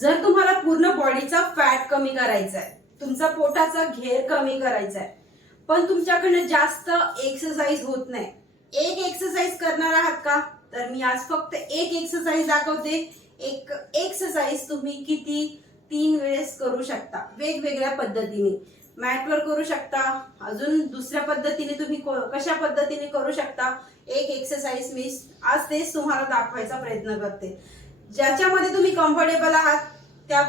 जर तुम्हाला पूर्ण बॉडीचा फॅट कमी करायचा आहे तुमचा पोटाचा घेर कमी करायचा आहे पण तुमच्याकडनं जास्त एक्सरसाइज होत नाही एक एक्सरसाइज करणार आहात का? तर मी आज फक्त एक एक्सरसाइज दाखवते. एक एक्सरसाइज तुम्ही किती? तीन वेळेस करू शकता वेगवेगळ्या पद्धतीने. मॅटवर करू शकता. अजून दुसऱ्या पद्धतीने तुम्ही कशा पद्धतीने करू शकता? एक एक्सरसाइज मी आज तेच तुम्हाला दाखवायचा प्रयत्न करते. ज्याच्यामध्ये तुम्ही कम्फर्टेबल आहात त्या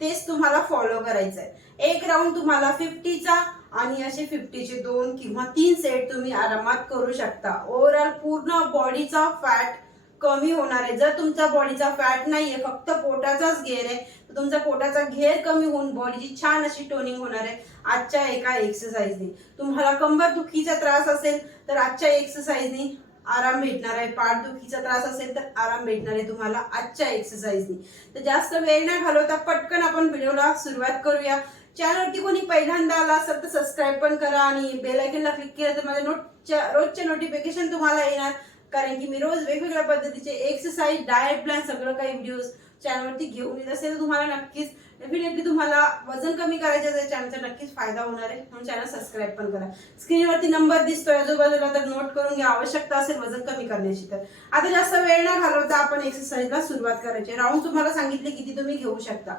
तेच तुम्हाला फॉलो करायचं आहे एक राऊंड तुम्हाला फिफ्टीचा आणि असे फिफ्टीचे दोन किंवा तीन सेट तुम्ही आरामात करू शकता. ओव्हरऑल पूर्ण बॉडीचा फॅट कमी होणार आहे. जर तुमचा बॉडीचा फॅट नाहीये फक्त पोटाचाच घेर आहे तर तुमचा पोटाचा घेर कमी होऊन बॉडीची छान अशी टोनिंग होणार आहे. आजच्या एका एक्सरसाइजने तुम्हाला कंबर दुखीचा त्रास असेल तर आजच्या एक्सरसाइजनी आराम भेटणार आहे. पाठदुखीचा त्रास असेल तर आराम भेटणार आहे तुम्हाला आजच्या एक्सरसाइजनी तर जास्त वेळ न घालवता पटकन आपण व्हिडिओला सुरुवात करूया. चॅनलवरती कोणी पहिल्यांदा आला असेल तर सबस्क्राईब पण करा आणि बेल आयकनला क्लिक केलं तर माझ्या नोटच्या रोजचे नोटिफिकेशन तुम्हाला येणार. कारण की मी रोज वेगवेगळ्या पद्धतीचे एक्सरसाइज डाएट प्लॅन सगळं काही व्हिडिओज चॅनलवरती घेऊन येत असेल तर तुम्हाला नक्कीच डेफिनेटली तुम्हाला वजन कमी करायचं तर चॅनलचा नक्कीच फायदा होणार आहे. म्हणून चॅनल सबस्क्राईब पण करा. स्क्रीनवरती नंबर दिसतोय आजूबाजूला तर नोट करून घ्या. आवश्यकता असेल वजन कमी करण्याची तर. आता जास्त वेळ न घालवता आपण एक्सरसाइजला सुरुवात करायची. राऊंड तुम्हाला सांगितले किती तुम्ही घेऊ शकता.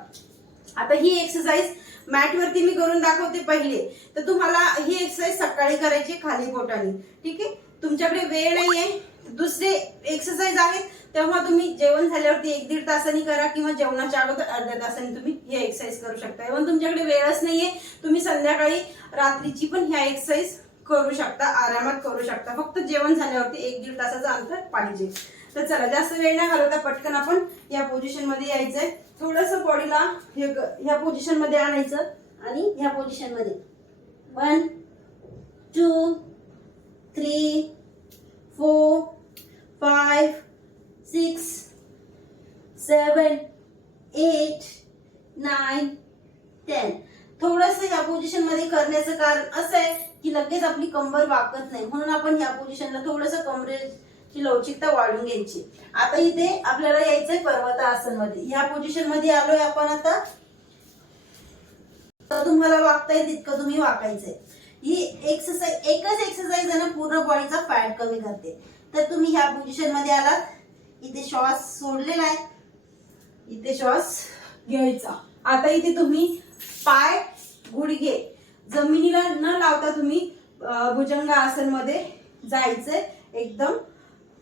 आता ही एक्सरसाइज मॅटवरती मी करून दाखवते पहिले. तर तुम्हाला ही एक्सरसाइज सकाळी करायची खाली पोटाने. ठीक आहे? तुमच्याकडे वेळ नाही आहे दुसरे एक्सरसाइज आहेत. तेव्हा तुम्ही जेवण झाल्यावरती एक दीड तासांनी करा किंवा जेवणाच्या अगोदर अर्ध्या तासाने तुम्ही हे एक्सरसाइज करू शकता. इव्हन तुमच्याकडे वेळच नाहीये तुम्ही संध्याकाळी रात्रीची पण ह्या एक्सरसाइज करू शकता आरामात करू शकता. फक्त जेवण झाल्यावरती एक दीड तासाचं अंतर पाहिजे. तर चला जास्त वेळ नाही घालवता पटकन आपण या पोझिशनमध्ये यायचंय. थोडस बॉडीला हे ह्या पोझिशनमध्ये आणायचं आणि ह्या पोझिशनमध्ये one two three four five six seven eight nine ten थोडस या पोझिशनमध्ये करण्याचं कारण असं आहे की लगेच आपली कंबर वाकत नाही. म्हणून आपण या पोझिशनला थोडस कमरेची लवचिकता वाढून घ्यायची. आता इथे आपल्याला यायचंय पर्वतासनमध्ये ह्या पोझिशनमध्ये आलोय आपण आता. तर तुम्हाला वागता येईल तितकं तुम्ही वाकायचंय ही एक्सरसाइज एकच एक्सरसाइज आहे ना पूर्ण बॉडीचा फॅट कमी करते. तर तुम्ही ह्या पोझिशनमध्ये आलात. इथे श्वास सोडलेला आहे. इथे श्वास घ्यायचा. आता इथे तुम्ही पाय गुडघे जमिनीला न लावता तुम्ही अं, भुजंगमध्ये जायचंय एकदम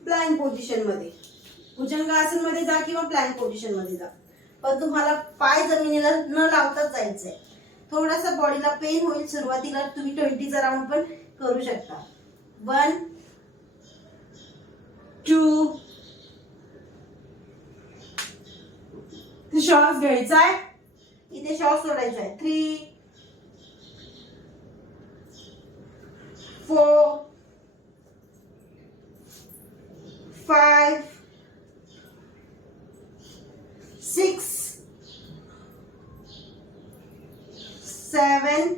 प्लॅन पोझिशनमध्ये. भुजंगमध्ये जा किंवा प्लॅन पोझिशनमध्ये जा. पण तुम्हाला पाय जमिनीला न लावताच जायचंय. थोडासा बॉडीला पेन होईल सुरुवातीला तुम्ही ट्वेंटीचा राऊंड पण करू शकता. वन टू श्वास घ्यायचा आहे इथे श्वास सोडायचा आहे three four, five, six seven,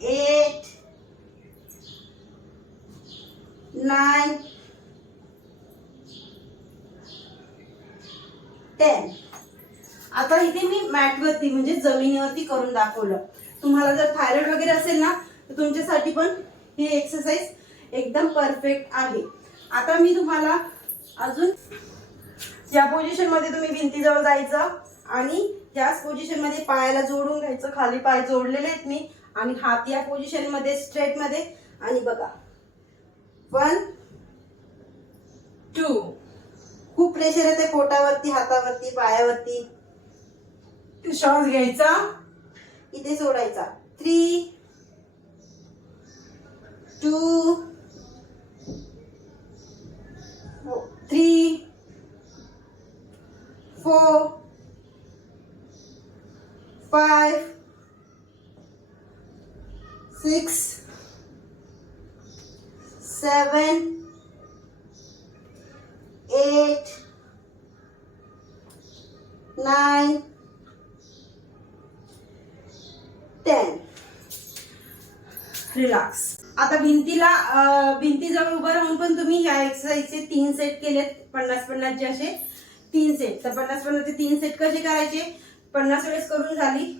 eight, nine, ten आता इथे मी मॅटवरती म्हणजे जमिनीवरती करून दाखवलं. तुम्हाला जर थायरॉइड वगैरे असेल ना तर तुमच्यासाठी पण ही एक्सरसाइज एकदम परफेक्ट आहे. आता मी तुम्हाला अजून या पोझिशनमध्ये तुम्ही भिंतीजवळ जायचं आणि त्याच पोझिशनमध्ये पायाला जोडून घ्यायचं खाली पाय जोडलेले आहेत मी आणि हात या पोझिशनमध्ये स्ट्रेटमध्ये आणि बघा. वन टू खूप प्रेशर येते पोटावरती हातावरती पायावरती. श्वास घ्यायचा. इथे सोडायचा. Three two three four five six seven eight nine ten relax आता भिंतीला भिंतीजवळ उभं राहून पण तुम्ही ह्या एक्सरसाइजचे तीन सेट केलेत. पन्नास पन्नासचे असे तीन सेट तर पन्नास पन्नासचे तीन सेट कसे करायचे? पन्नास वेळेस करून झाली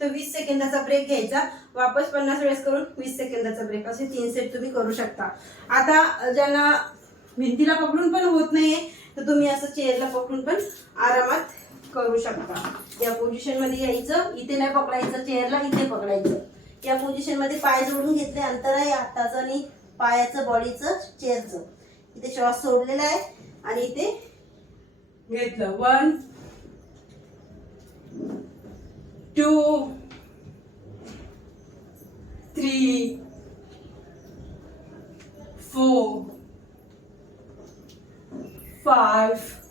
तर वीस सेकंदाचा ब्रेक घ्यायचा. वापस पन्नास वेळेस करून वीस सेकंदाचा ब्रेक असे तीन सेट तुम्ही करू शकता. आता ज्यांना भिंतीला पकडून पण होत नाहीये तर तुम्ही असं चेअरला पकडून पण आरामात करू शकता. या पोझिशनमध्ये यायचं इथे नाही पकडायचं चेअरला इथे पकडायचं. या पोझिशनमध्ये पाय जोडून घेतले अंतर आहे हाताचं आणि पायाचं बॉडीचं चेअरचं इथे श्वास सोडलेला आहे आणि इथे घेतलं. One two three four five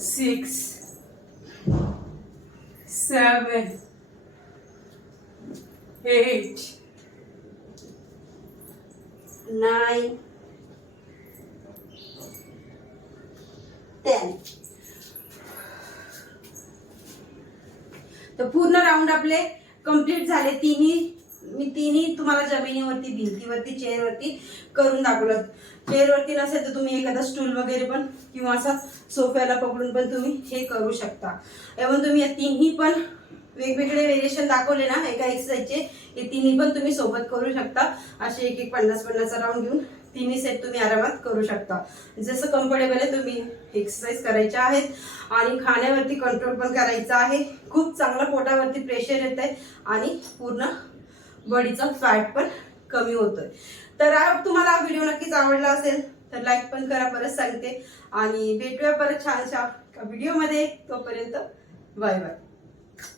six seven eight nine, ten. तर पूर्ण राऊंड आपले कंप्लीट झाले तिन्ही मी तिन्ही तुम्हाला जमिनीवरती भिंतीवरती चेअरवरती करून दाखवलं. चेअरवरती नसेल तर तुम्ही एखादा स्टूल वगैरे पण किंवा असा सोफ्याला पकडून पण तुम्ही हे करू शकता. एवढं तुम्ही या तिन्ही पण वेगवेगळे व्हेरिएशन दाखवले ना एका एक्सरसाइजचे हे तिन्ही पण तुम्ही सोबत करू शकता. असे एक एक पन्नास पन्नास राऊंड घेऊन तिन्ही सेट तुम्ही आरामात करू शकता. जसं कम्फर्टेबल आहे तुम्ही एक्सरसाइज करायच्या आहेत. आणि खाण्यावरती कंट्रोल पण करायचा आहे. खूप चांगलं पोटावरती प्रेशर येत आहे आणि पूर्ण बॉडीचं फॅट पण कमी होतोय. तर आय होप तुम्हाला हा व्हिडिओ नक्कीच आवडला असेल तर लाईक पण करा परत सांगते. आणि भेटूया परत छानशा व्हिडिओमध्ये तोपर्यंत बाय बाय